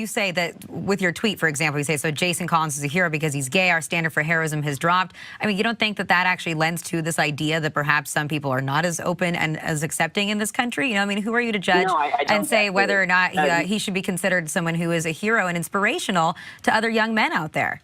you say that with your tweet, for example, you say, so Jason Collins is a hero because he's gay, our standard for heroism has dropped. I mean, you don't think that that actually lends to this idea that perhaps some people are not as open and as accepting in this country? You know, I mean, who are you to judge and say whether or not he should be considered someone who is a hero and inspirational to other young men out there?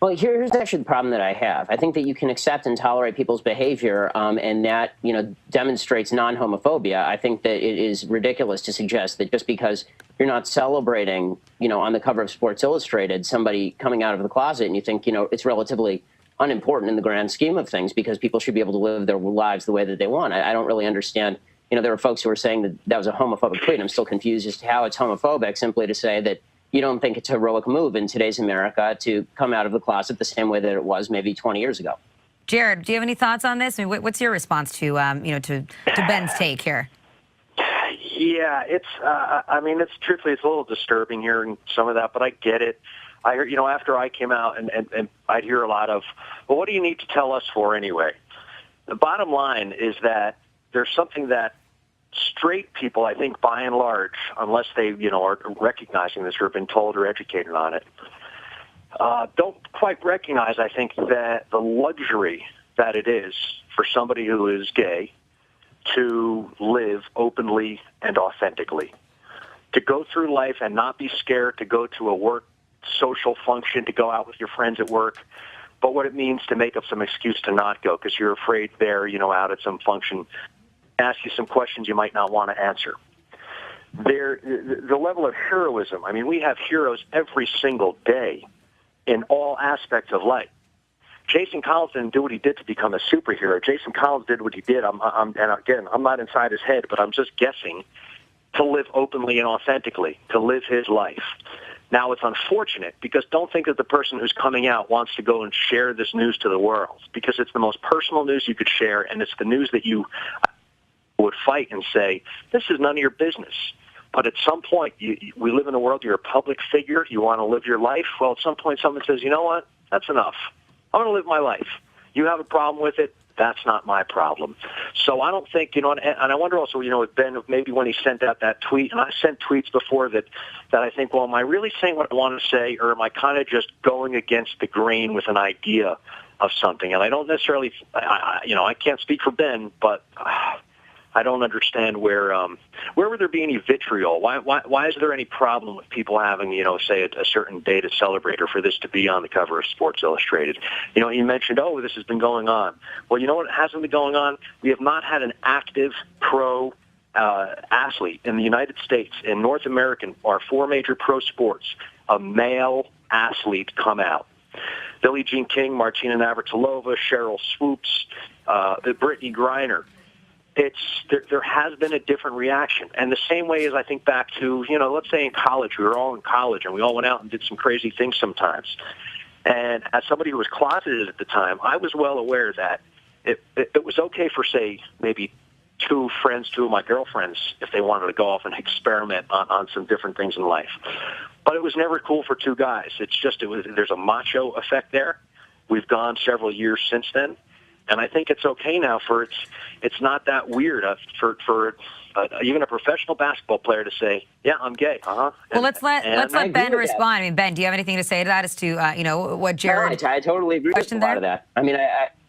Well, here's actually the problem that I have. I think that you can accept and tolerate people's behavior, and that, demonstrates non-homophobia. I think that it is ridiculous to suggest that just because you're not celebrating, on the cover of Sports Illustrated, somebody coming out of the closet, and you think, it's relatively unimportant in the grand scheme of things because people should be able to live their lives the way that they want. I don't really understand. There are folks who are saying that that was a homophobic tweet. I'm still confused as to how it's homophobic simply to say that you don't think it's a heroic move in today's America to come out of the closet the same way that it was maybe 20 years ago. Jared, do you have any thoughts on this? I mean, what's your response to, to Ben's take here? Yeah, it's truthfully, it's a little disturbing hearing some of that, but I get it. I hear, after I came out and I'd hear a lot of, well, what do you need to tell us for anyway? The bottom line is that there's something that straight people, I think, by and large, unless they, are recognizing this or have been told or educated on it, don't quite recognize, I think, that the luxury that it is for somebody who is gay to live openly and authentically, to go through life and not be scared to go to a work social function, to go out with your friends at work, but what it means to make up some excuse to not go because you're afraid they're, out at some function, ask you some questions you might not want to answer. The level of heroism, I mean, we have heroes every single day in all aspects of life. Jason Collins didn't do what he did to become a superhero. Jason Collins did what he did. And again, I'm not inside his head, but I'm just guessing, to live openly and authentically, to live his life. Now, it's unfortunate because don't think that the person who's coming out wants to go and share this news to the world because it's the most personal news you could share, and it's the news that you would fight and say, this is none of your business. But at some point, we live in a world, you're a public figure, you want to live your life. Well, at some point, someone says, you know what, that's enough. I'm going to live my life. You have a problem with it, that's not my problem. So I don't think, and I wonder also, with Ben, maybe when he sent out that tweet, and I sent tweets before that I think, well, am I really saying what I want to say, or am I kind of just going against the grain with an idea of something? And I don't necessarily, I can't speak for Ben, but I don't understand where would there be any vitriol? Why is there any problem with people having, say a certain day to celebrate or for this to be on the cover of Sports Illustrated? You mentioned, this has been going on. Well, you know what hasn't been going on? We have not had an active pro athlete in the United States, in North America, our four major pro sports, a male athlete come out. Billie Jean King, Martina Navratilova, Cheryl Swoops, Brittany Griner. There has been a different reaction. And the same way as I think back to, let's say in college, we were all in college and we all went out and did some crazy things sometimes. And as somebody who was closeted at the time, I was well aware that it was okay for, say, maybe two of my girlfriends, if they wanted to go off and experiment on some different things in life. But it was never cool for two guys. It's just, there's a macho effect there. We've gone several years since then. And I think it's okay now it's not that weird for even a professional basketball player to say, yeah, I'm gay. Well, let's let Ben respond. I mean, Ben, do you have anything to say to that as to, what Jared... No, I totally agree with a lot of that. I mean,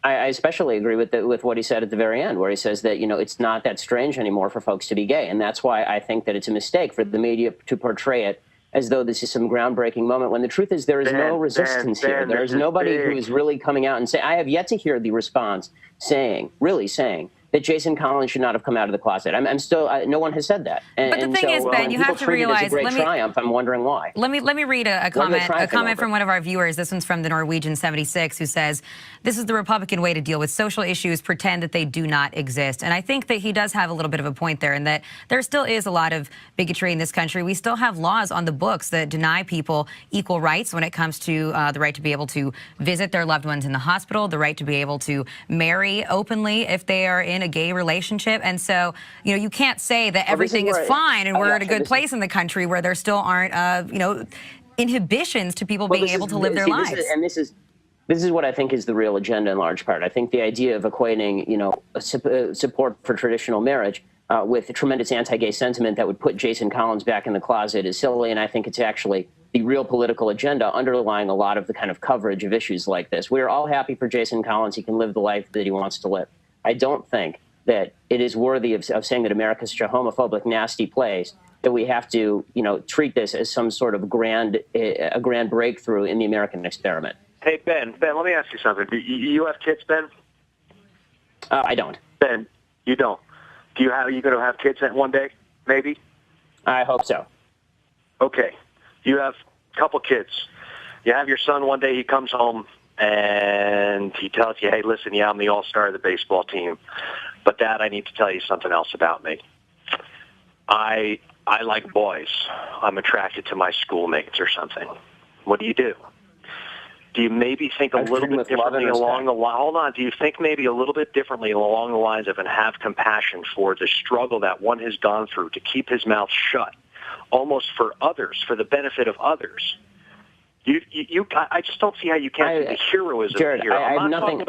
I especially agree with what he said at the very end, where he says that, it's not that strange anymore for folks to be gay. And that's why I think that it's a mistake for the media to portray it as though this is some groundbreaking moment, when the truth is there is no resistance here. There is nobody who is really coming out and saying, I have yet to hear the response really saying that Jason Collins should not have come out of the closet. I'm still, no one has said that. But the thing is, Ben, you have to realize, it's a great triumph. I'm wondering why. Let me read a comment from one of our viewers. This one's from the Norwegian 76, who says, this is the Republican way to deal with social issues, pretend that they do not exist. And I think that he does have a little bit of a point there, in that there still is a lot of bigotry in this country. We still have laws on the books that deny people equal rights when it comes to the right to be able to visit their loved ones in the hospital, the right to be able to marry openly if they are in a gay relationship. And so, you can't say that everything is fine and we're at a good place in the country where there still aren't, inhibitions to people being able to live their lives. This is what I think is the real agenda in large part. I think the idea of equating, support for traditional marriage with a tremendous anti-gay sentiment that would put Jason Collins back in the closet is silly, and I think it's actually the real political agenda underlying a lot of the kind of coverage of issues like this. We're all happy for Jason Collins. He can live the life that he wants to live. I don't think that it is worthy of saying that America is such a homophobic, nasty place that we have to, treat this as some sort of a grand breakthrough in the American experiment. Hey, Ben, let me ask you something. Do you have kids, Ben? I don't. Ben, you don't. Are you going to have kids one day, maybe? I hope so. Okay. You have a couple kids. You have your son one day, he comes home, and he tells you, hey, listen, I'm the all-star of the baseball team. But, Dad, I need to tell you something else about me. I like boys. I'm attracted to my schoolmates or something. What do you do? Do you maybe think a little bit differently along the line? Hold on. Do you think maybe a little bit differently along the lines of and have compassion for the struggle that one has gone through to keep his mouth shut, almost for others, for the benefit of others? I just don't see how you can't see the heroism Jared, here. I have nothing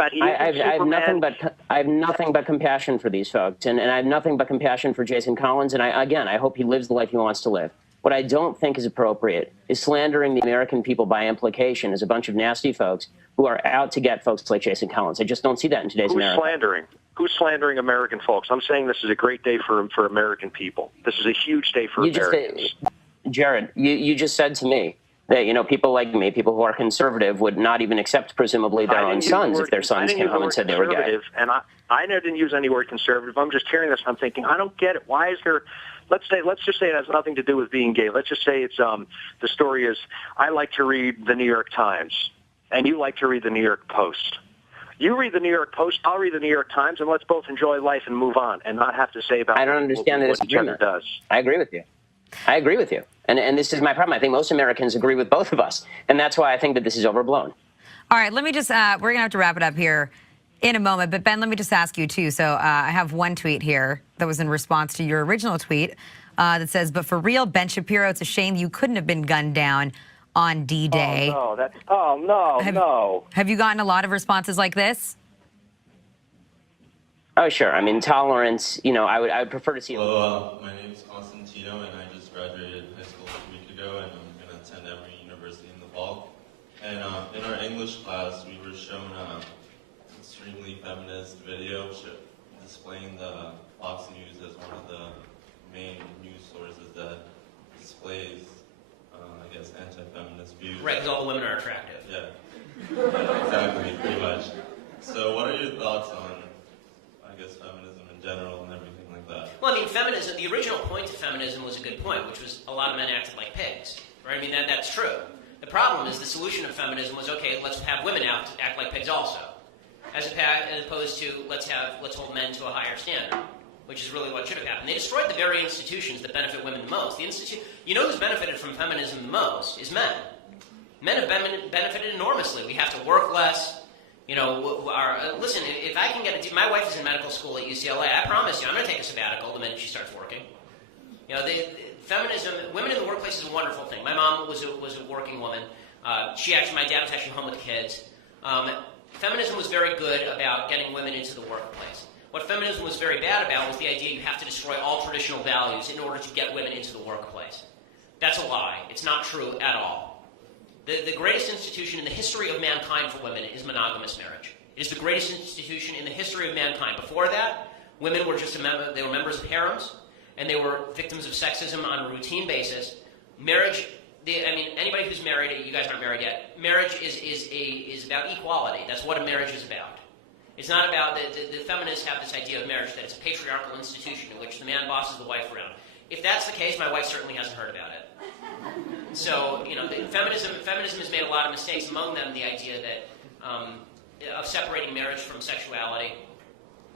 but compassion for these folks, and I have nothing but compassion for Jason Collins. And I hope he lives the life he wants to live. What I don't think is appropriate is slandering the American people by implication as a bunch of nasty folks who are out to get folks like Jason Collins. I just don't see that in today's America. Who's slandering American folks? I'm saying this is a great day for American people. This is a huge day for Americans. Jared, you just said to me that, people like me, people who are conservative, would not even accept, presumably, their own sons if their sons came home and said they were gay. And I didn't use any word conservative. I'm just hearing this. I'm thinking, I don't get it. Why is there... Let's just say it has nothing to do with being gay. Let's just say it's the story is I like to read the New York Times, and you like to read the New York Post. You read the New York Post, I'll read the New York Times, and let's both enjoy life and move on and not have to say about I don't understand the disagreement. Does. I agree with you. And this is my problem. I think most Americans agree with both of us, and that's why I think that this is overblown. All right, let me just, we're going to have to wrap it up here in a moment. But Ben, let me just ask you too. So I have one tweet here that was in response to your original tweet that says, but for real, Ben Shapiro, it's a shame you couldn't have been gunned down on D-Day. No. Have you gotten a lot of responses like this? Oh, sure. I mean, tolerance, I would prefer to see... Hello, my name is Constantino, and I just graduated high school a week ago, and I'm going to attend Emory University in the fall. And in our English class, we were shown extremely feminist video displaying the Fox News as one of the main news sources that displays, I guess, anti-feminist views. Right, because all the women are attractive. Yeah, exactly, pretty much. So what are your thoughts on, I guess, feminism in general and everything like that? Well, I mean, feminism, the original point of feminism was a good point, which was a lot of men acted like pigs, right? I mean, that's true. The problem is the solution of feminism was, okay, let's have women act like pigs also. As opposed to let's hold men to a higher standard, which is really what should have happened. They destroyed the very institutions that benefit women the most. You know who's benefited from feminism the most is men. Men have benefited enormously. We have to work less. Listen, if I can get my wife is in medical school at UCLA. I promise you, I'm going to take a sabbatical the minute she starts working. Feminism, women in the workplace is a wonderful thing. My mom was a working woman. My dad was actually home with the kids. Feminism was very good about getting women into the workplace. What feminism was very bad about was the idea you have to destroy all traditional values in order to get women into the workplace. That's a lie. It's not true at all. The greatest institution in the history of mankind for women is monogamous marriage. It is the greatest institution in the history of mankind. Before that, women were just they were members of harems, and they were victims of sexism on a routine basis. Marriage, anybody who's married, you guys aren't married yet, marriage is about equality. That's what a marriage is about. It's not about, the feminists have this idea of marriage that it's a patriarchal institution in which the man bosses the wife around. If that's the case, my wife certainly hasn't heard about it. So, feminism has made a lot of mistakes, among them the idea that of separating marriage from sexuality,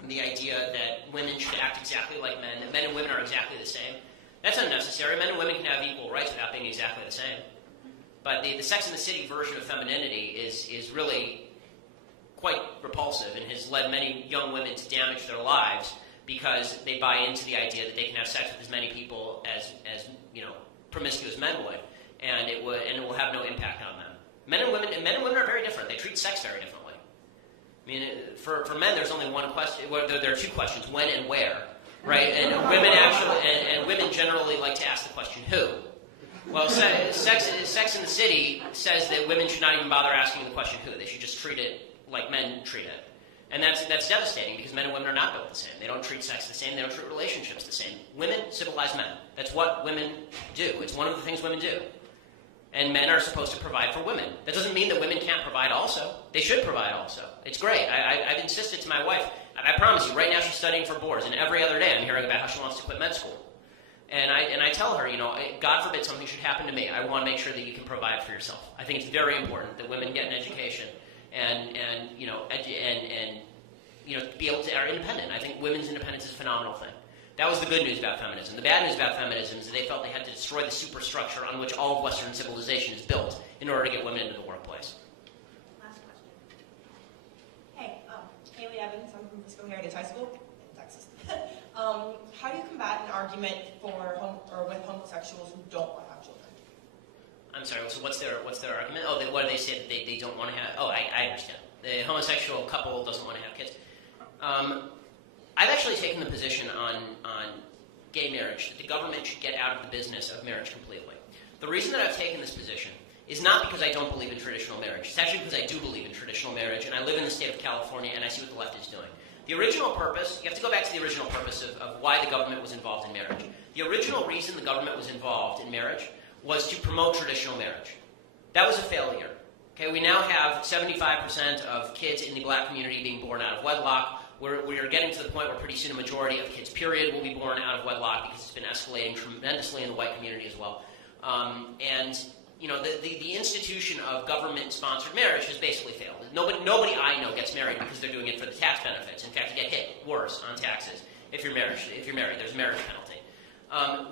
and the idea that women should act exactly like men, that men and women are exactly the same. That's unnecessary. Men and women can have equal rights without being exactly the same. But the Sex and the City version of femininity is really quite repulsive and has led many young women to damage their lives because they buy into the idea that they can have sex with as many people as promiscuous men would, and it will have no impact on them. Men and women are very different. They treat sex very differently. I mean, for men, there's only one question. Well, there are two questions: when and where. right? And women generally like to ask the question, who? Well, Sex in the City says that women should not even bother asking the question who. They should just treat it like men treat it. And that's devastating because men and women are not built the same. They don't treat sex the same. They don't treat relationships the same. Women civilize men. That's what women do. It's one of the things women do. And men are supposed to provide for women. That doesn't mean that women can't provide also. They should provide also. It's great. I've insisted to my wife. I promise you, right now she's studying for boards, and every other day I'm hearing about how she wants to quit med school. And I tell her, God forbid something should happen to me. I want to make sure that you can provide for yourself. I think it's very important that women get an education and be able to are independent. I think women's independence is a phenomenal thing. That was the good news about feminism. The bad news about feminism is that they felt they had to destroy the superstructure on which all of Western civilization is built in order to get women into the workplace. Last question. Hey, Haley Evans. I'm from Frisco Heritage High School in Texas. How do you combat an argument with homosexuals who don't want to have children? I'm sorry. So what's their argument? Oh, what do they say that they don't want to have? Oh, I understand. The homosexual couple doesn't want to have kids. I've actually taken the position on gay marriage that the government should get out of the business of marriage completely. The reason that I've taken this position is not because I don't believe in traditional marriage. It's actually because I do believe in traditional marriage, and I live in the state of California, and I see what the left is doing. The original purpose, you have to go back to the original purpose of why the government was involved in marriage. The original reason the government was involved in marriage was to promote traditional marriage. That was a failure. Okay, we now have 75% of kids in the black community being born out of wedlock. We are getting to the point where pretty soon a majority of kids, period, will be born out of wedlock because it's been escalating tremendously in the white community as well. The institution of government-sponsored marriage has basically failed. Nobody I know gets married because they're doing it for the tax benefits. In fact, you get hit worse on taxes if you're married. There's a marriage penalty.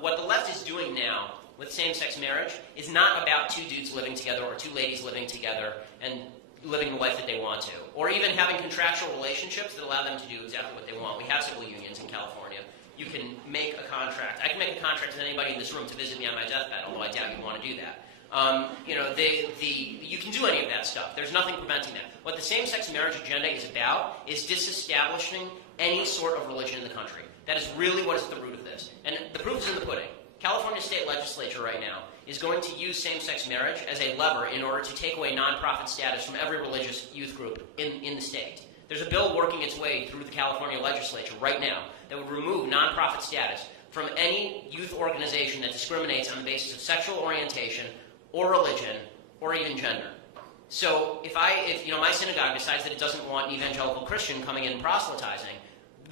What the left is doing now with same-sex marriage is not about two dudes living together or two ladies living together and living the life that they want to, or even having contractual relationships that allow them to do exactly what they want. We have civil unions in California. You can make a contract. I can make a contract with anybody in this room to visit me on my deathbed, although I doubt you'd want to do that. You can do any of that stuff. There's nothing preventing that. What the same-sex marriage agenda is about is disestablishing any sort of religion in the country. That is really what is at the root of this. And the proof is in the pudding. California state legislature right now is going to use same-sex marriage as a lever in order to take away nonprofit status from every religious youth group in the state. There's a bill working its way through the California legislature right now that would remove nonprofit status from any youth organization that discriminates on the basis of sexual orientation or religion or even gender. So if my synagogue decides that it doesn't want an evangelical Christian coming in and proselytizing,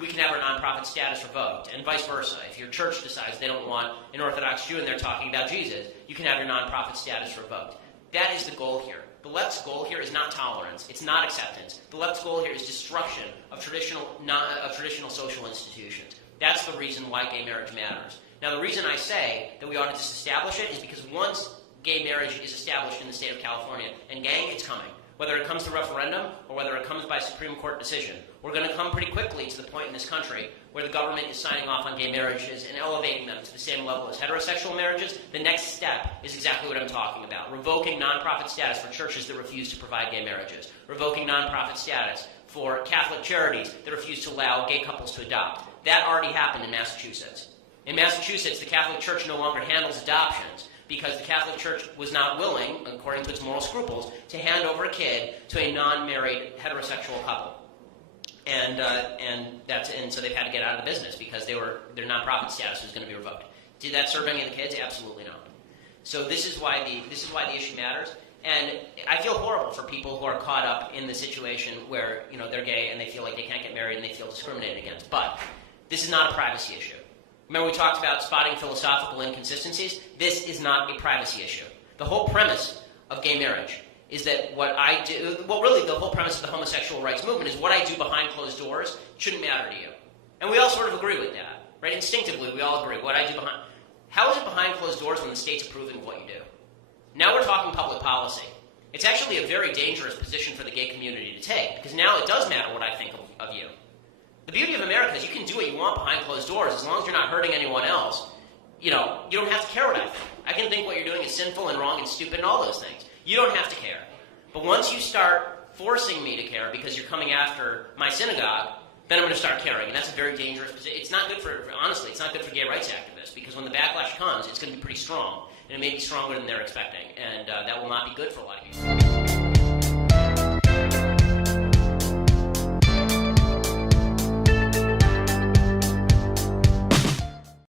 we can have our nonprofit status revoked, and vice versa. If your church decides they don't want an Orthodox Jew and they're talking about Jesus, you can have your nonprofit status revoked. That is the goal here. The left's goal here is not tolerance. It's not acceptance. The left's goal here is destruction of traditional social institutions. That's the reason why gay marriage matters. Now, the reason I say that we ought to disestablish it is because once gay marriage is established in the state of California, and gang, it's coming. Whether it comes to referendum or whether it comes by Supreme Court decision, we're going to come pretty quickly to the point in this country where the government is signing off on gay marriages and elevating them to the same level as heterosexual marriages. The next step is exactly what I'm talking about, revoking nonprofit status for churches that refuse to provide gay marriages, revoking nonprofit status for Catholic charities that refuse to allow gay couples to adopt. That already happened in Massachusetts. In Massachusetts, the Catholic Church no longer handles adoptions because the Catholic Church was not willing, according to its moral scruples, to hand over a kid to a non-married heterosexual couple. And so they've had to get out of the business because their nonprofit status was going to be revoked. Did that serve any of the kids? Absolutely not. So this is why the issue matters. And I feel horrible for people who are caught up in the situation where they're gay and they feel like they can't get married and they feel discriminated against. But this is not a privacy issue. Remember we talked about spotting philosophical inconsistencies? This is not a privacy issue. The whole premise of gay marriage is that what I do, well, really the whole premise of the homosexual rights movement is what I do behind closed doors shouldn't matter to you. And we all sort of agree with that, right? Instinctively, we all agree. What I do behind... How is it behind closed doors when the state's approving of what you do? Now we're talking public policy. It's actually a very dangerous position for the gay community to take, because now it does matter what I think of you. The beauty of America is you can do what you want behind closed doors as long as you're not hurting anyone else. You don't have to care what I think. I can think what you're doing is sinful and wrong and stupid and all those things. You don't have to care. But once you start forcing me to care because you're coming after my synagogue, then I'm going to start caring. And that's a very dangerous position. It's not good for, honestly, it's not good for gay rights activists, because when the backlash comes, it's going to be pretty strong, and it may be stronger than they're expecting. And that will not be good for a lot of people.